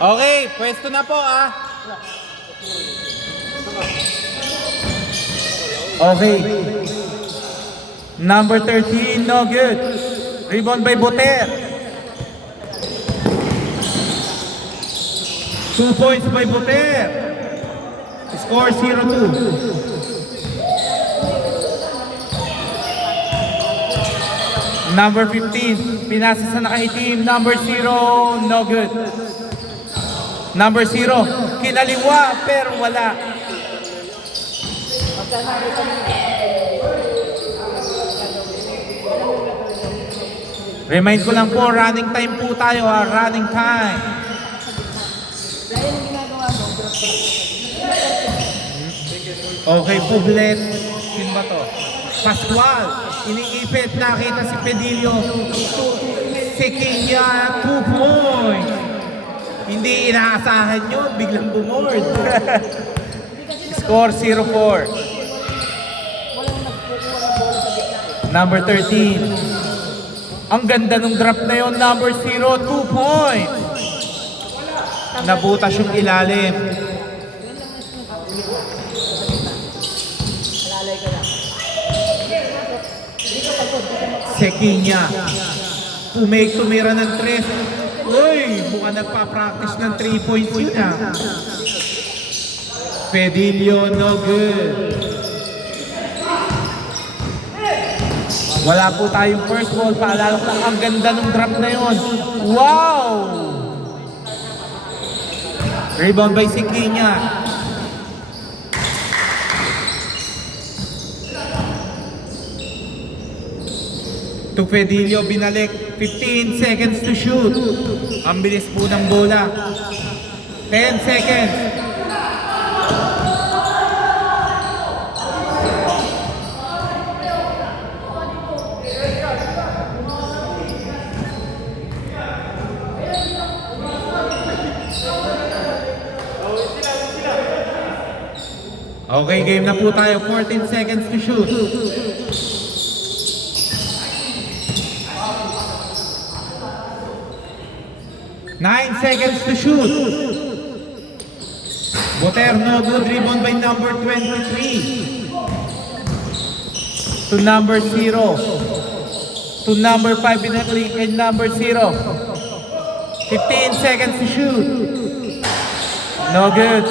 Okay, pwesto na po ah. Okay. Number 13, no good. Rebound by Boter. 2 points by Boter. Score 0-2. Number 15, pinasa sa nakaitim. Number 0, no good. Number 0, kinaliwa pero wala. Remind ko lang po, running time po tayo ha, running time. Okay, Publet. Sino ba to? Pascual. Iniipit, nakita si Pedillo. Sequeña, 2 points. Hindi inaasahan yun, biglang bumord. Score 0-4. Number 13. Ang ganda ng drop na yun, number 0, 2 points. Nabutas yung ilalim. Sequeña. Tumira ng 3. Uy, mukhang nagpa-practice ng 3 points na. Pedillo, no good. Wala po tayong first ball. Paalala ko lang, ang ganda ng drop na yun. Wow! Rebound by Sequeña. To Pedillo, binalik. 15 seconds to shoot. Ang bilis po ng bola. 10 seconds. Okay, game na po tayo. 14 seconds to shoot. 9 seconds to shoot. Boter, no good. Rebound by number 23. To number 0. To number 5 binalik kay number 0. 15 seconds to shoot. No good.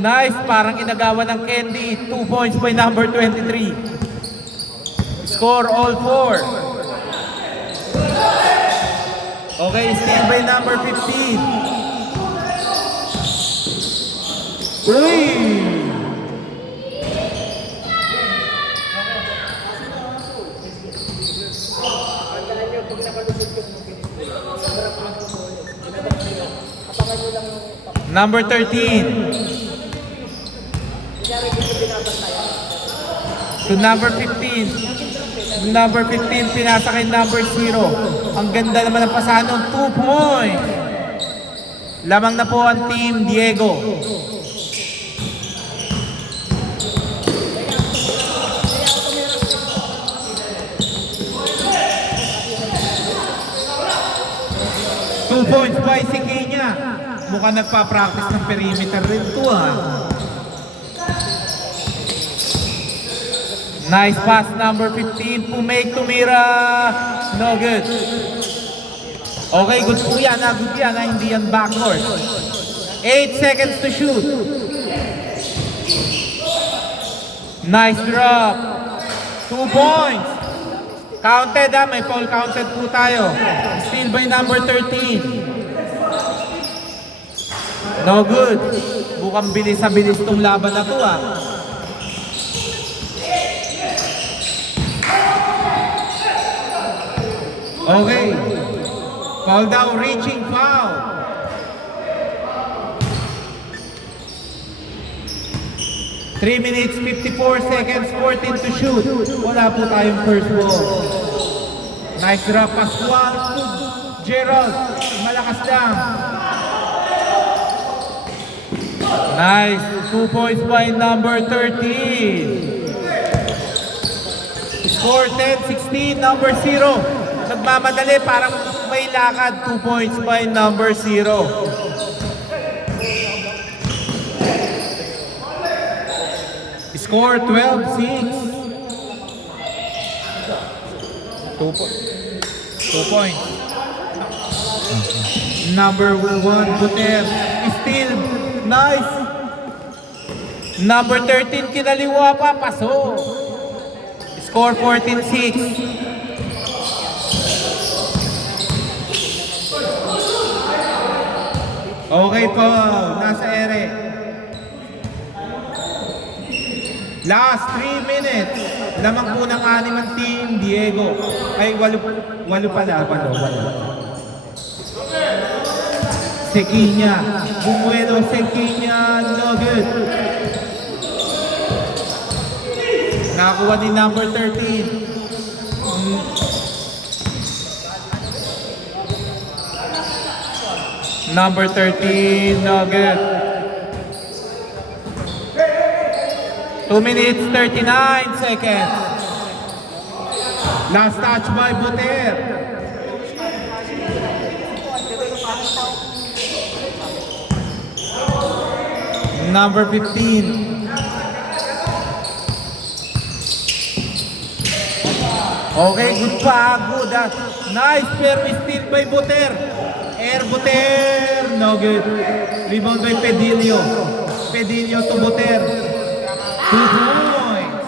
Nice, parang inagawa ng candy. 2 points by number 23. Score all 4. Okay, steal by number 15. Uy! Number 13. To number 15. Number 15, pinasa kay number 0. Ang ganda naman ng pasahan ng 2 points. Lamang na po ang team Diego. Two points by Sequeña. Mukhang nagpa-practice ng perimeter rin to ha. Nice pass, number 15. Pumake, tumira. No good. Okay, good po yan. Good yan. Hindi yan backcourt. 8 seconds to shoot. Nice drop. 2 points. Counted ha. May foul counted po tayo. Steal by number 13. No good. Bukang bilis-bilis tong laban na to ha. Okay. Foul down, reaching foul. Three minutes, 54 seconds, 14 to shoot. Wala po tayong first ball. Nice drop, Pascual to Gerald. Malakas lang. Nice, 2 points by number 13. Score 10-16, number 0. Nagmamadali, parang may lakad. 2 points by number 0. Score 12-6. 2 points. Number 1, Buter. Steal. Nice. Number 13, kinaliwa pa. Paso. Score 14-6. Okay po. Nasa ere. Last 3 minutes. Lamang po ng animal team, Diego. Ay, walo pala. Sequinha. Bumuelo, Sequinha. No good. Nakakuha ni number 13. Number 13, no good. 2 minutes, 39 seconds. Last touch by Buter. Number 15. Okay, good pa, good. Nice, pero steal by Buter. Air Buter, no good. Rebound by Pedilio. Pedilio to Buter. 2 points.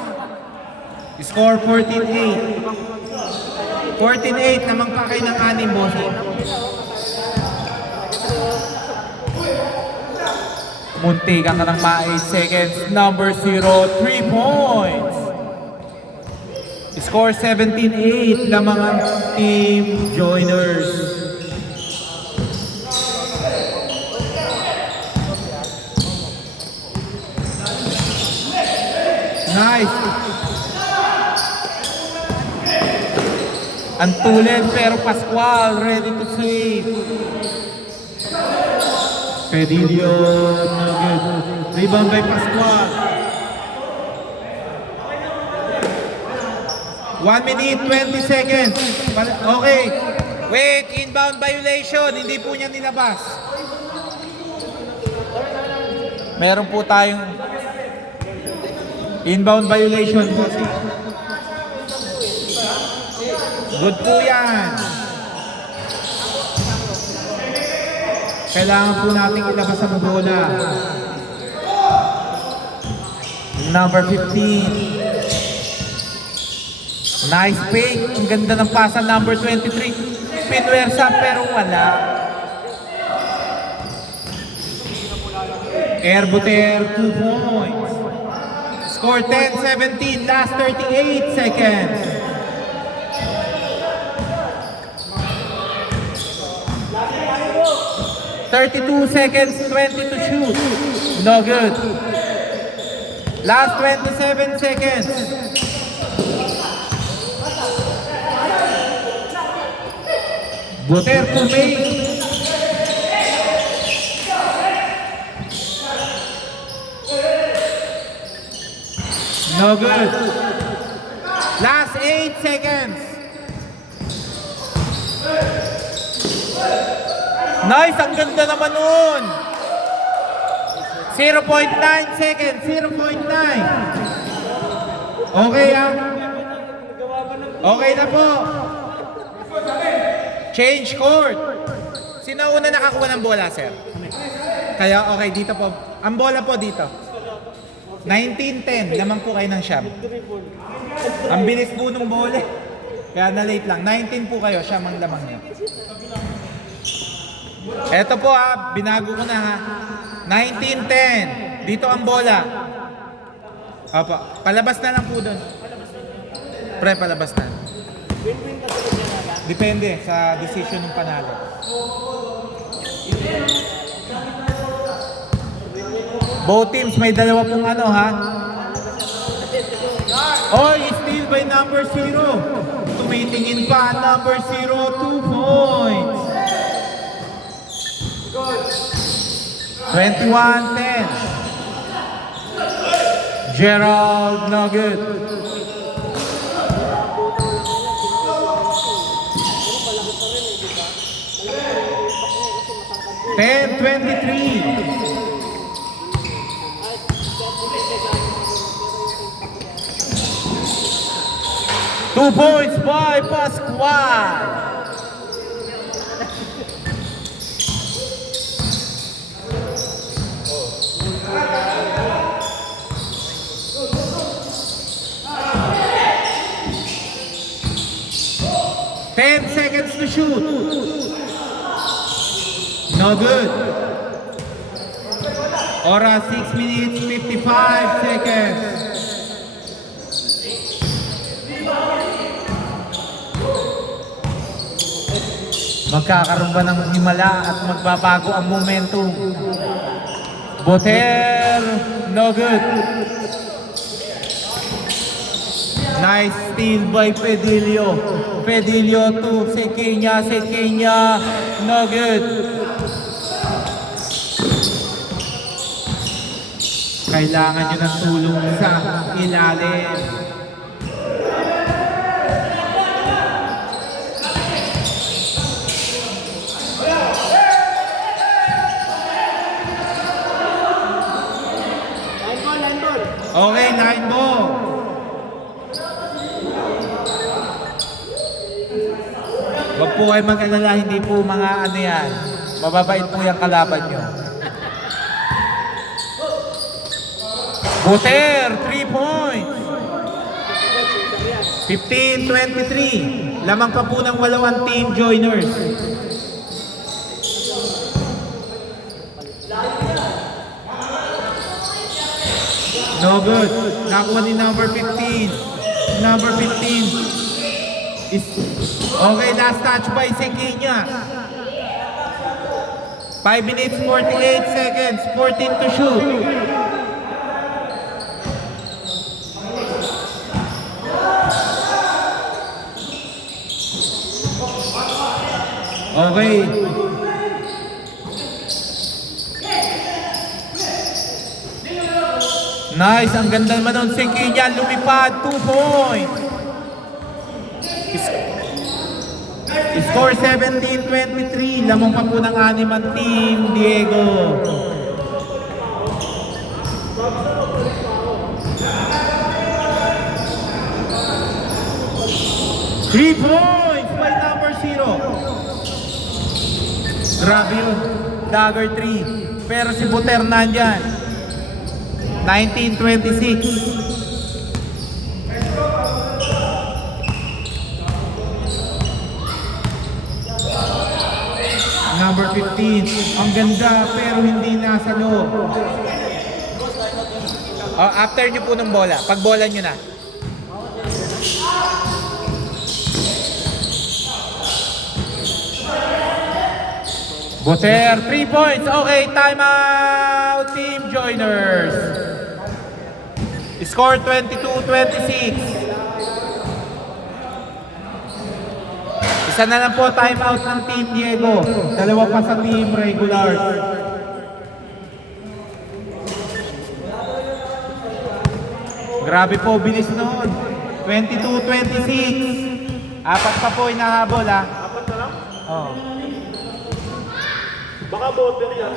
Score 14-8. 14-8 namang pakay ng anim, bossing. Muntikan ka ng ma-8 seconds. Number 0, 3 points. Score 17-8 lamang ang team joiners. Nice. Antulin pero Pascual ready to save. Pedilio, no good. Rebound by Pascual. 1 minute, 20 seconds. Okay. Wait, inbound violation. Hindi po niya nilabas. Meron po tayong inbound violation po. Good po yan. Kailangan po natin ilabas ang bola. Number 15. Nice fake. Ang ganda ng pasa. Number 23. Pinwersa pero wala. Air Buter, 2 points. Score 10-17. Last 38 seconds. $32 seconds, 20 to shoot. No good. Last 27 seconds. Buter to make. No good. Last 8 seconds. Nice, ang ganda naman nun. 0.9 seconds, 0.9. Okay ah. Okay na po. Change court. Sino una nakakuha ng bola, sir? Kaya okay, dito po. Ang bola po dito. 19-10, lamang po kayo ng siyam. Ang bilis po nung bola. Kaya na-late lang. 19 po kayo, siyam ang lamang niya. Eto po ha, binago ko na ha. 19-10. Dito ang bola. Opo, palabas na lang po doon. Pre, palabas na. Depende sa decision ng panalo. Both teams may dalawa pong ano ha. Oh, steal by number 0. Tumitingin pa number 0, 2 points. 21-10. Gerald, no good. Ten, 23. 2 points by Pascual. Ten seconds to shoot. No good. Oras 6 minutes 55 seconds. Magkakaroon ba ng himala at magbabago ang momentum? Boter, no good. Nice steal by Pedilio. Pedilio to Sequeña, no good. Kailangan nyo ng tulong sa ilalim. Okay, 9 ball. Huwag po kayo mag-alala, hindi po mga ano yan. Mababait po yung kalaban nyo. Boter, 3 points. 15-23. Lamang pa po ng walawang team joiners. No good. Nakuha ni number 15. Number 15. Okay, last touch by Sequeña. 5 minutes 48 seconds. 14 to shoot. Okay. Nice, ang ganda naman ng Sequeña, lumipad, 2 points. Score 17-23, lamang pa po ng animang team, Diego. Three points by number 0. Grabe yun, dagger 3. Pero si Boter nandyan. 19-26. Number 15. Ang ganda pero hindi nasa loob. Oh, after nyo po ng bola. Pag bola nyo na. Boter, 3 points. Okay, time out, team joiners. Score 22-26. Isa na lang po time out ng Team Diego. Dalawa pa sa team regulars. Grabe po, bilis noon. 22-26. Apat pa po inahabol ha. Apat na lang? Oh. Baka Boter yan.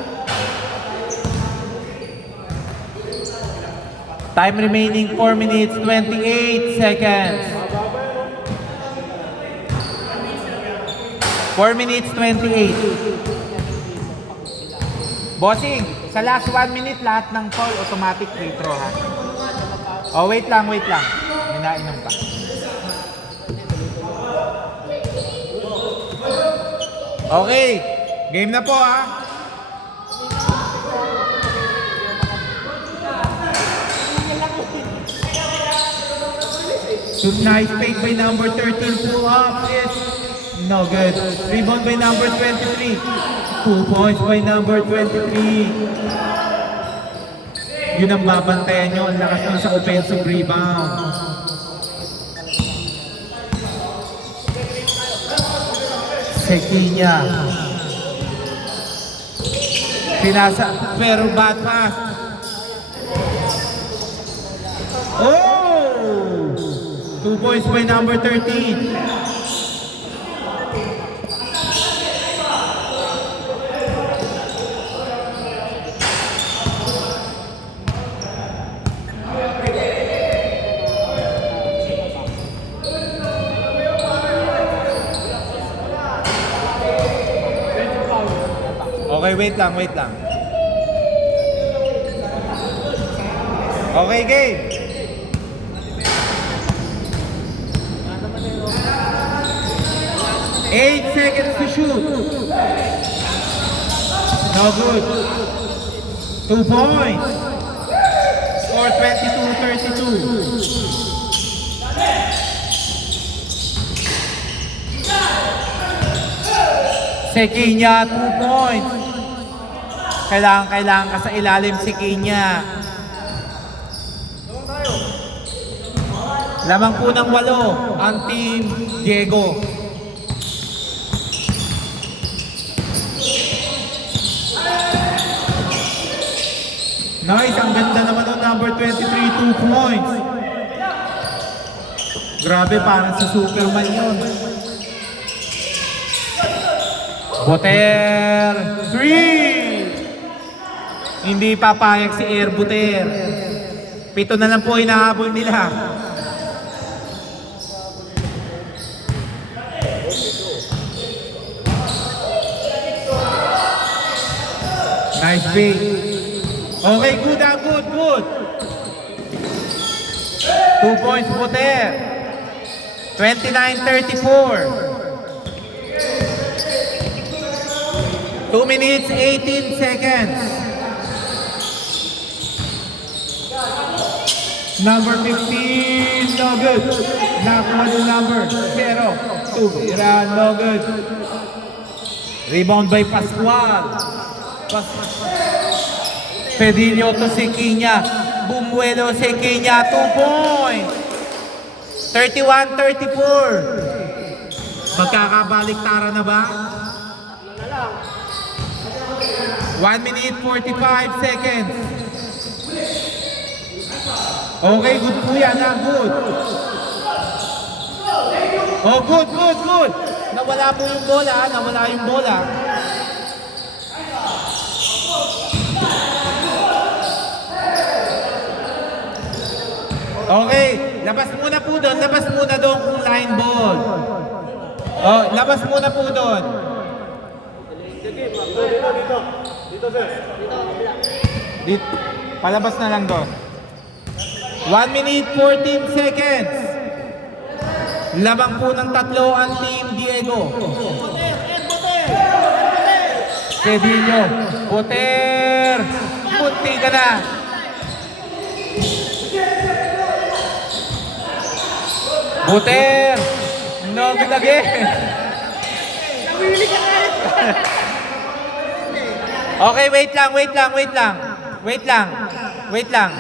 Time remaining 4 minutes 28 seconds. 4 minutes 28. Bossing, sa last 1 minute lahat ng call automatic free throw ha. Oh, wait lang. May nainom pa. Okay, game na po ha. Nice fake by number 13, pull up is no good. Rebound by number 23. 2 points by number 23. Yun ang babantayan nyo, ang lakas nun sa offensive rebound. Sequeña. Pinasa, pero bad pass. Oh! 2 points by number 13. Okay, wait lang. Okay, game. Eight seconds to shoot. No good. 2 points. Score 22-32. Si Kenya, 2 points. Kailangan ka sa ilalim si Kenya. Lamang po ng 8 ang Team Diego. Nice, ang ganda naman ng number 23, 2 points. Grabe, parang sa Superman yun. Boter, 3! Hindi papayag si Air Boter. 7 na lang po hinahabol nila. Nice bait. Okay, good. 2 points, Boter. 29-34. 2 minutes, 18 seconds. Number 15, no good. Nakuha ng number 0. Tira, no good. Rebound by Pascual. Pedillo to si Kenya. Bumuelo si Kenya, 2 points. 31-34. Magkakabaliktara na ba? 1 minute 45 seconds. Okay, good po yan, good. Oh, good. Nawala po yung bola, Okay, labas muna doon kung line ball. Oh, labas muna po doon. Dito, palabas na lang doon. 1 minute 14 seconds. Labang po ng 3 ang Team Diego. Pedillo, Boter, punti ka na. Boter, no good again. Okay, wait lang.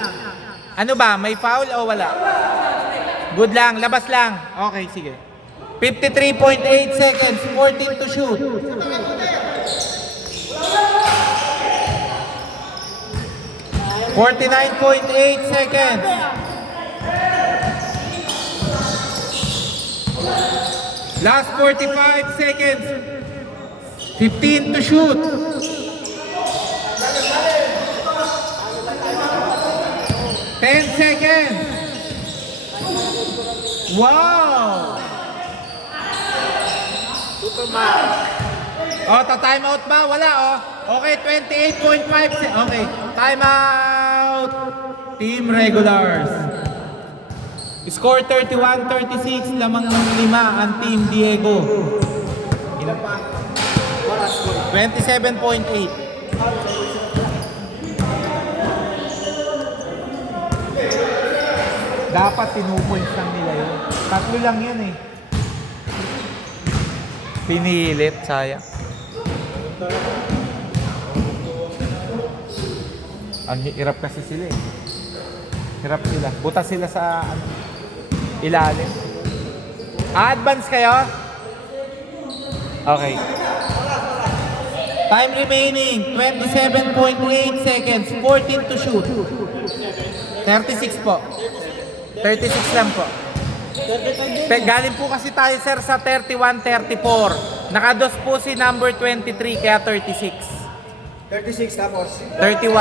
Ano ba? May foul o wala? Good lang, labas lang. Okay, sige. 53.8 seconds, 14 to shoot. $49.8 seconds. Last 45 seconds. 15 to shoot. 10 seconds. Wow! Oh, ta-time out ba? Wala, oh. Okay, 28.5 seconds. Okay, time out. Team Regulars. Score 31-36, lamang 5 ang Team Diego. 27.8. Dapat 2 points lang nila yun. 3 lang yun eh. Pinilit, sayang. Ang hirap kasi sila eh. Hirap sila. Butas sila sa ilalim. Advance kayo? Okay. Time remaining, 27.8 seconds, 14 to shoot. 36 po. 36 lang po. Galing po kasi tayo sir sa 31-34. Nakados po si number 23 kaya 36. 36 tapos? 31.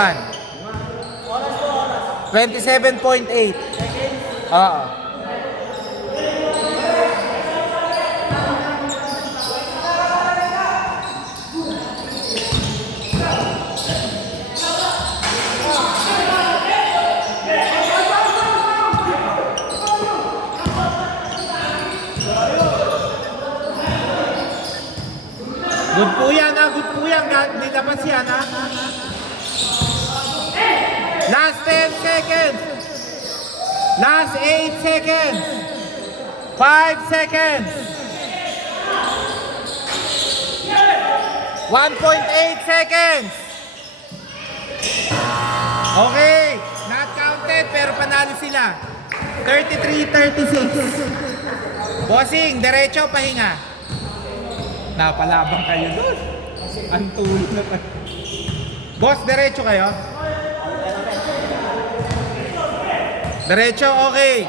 27.8. Oo. Good po yan ha, good po yan. Nilabas yan ha. Last 10 seconds. Last 8 seconds. 5 seconds. 1.8 seconds. Okay. Not counted pero panalo sila. 33-36. Bossing, diretso, pahinga. Napalabang kayo doon. Ang tulog na tayo. Boss, diretso kayo? Diretso, okay.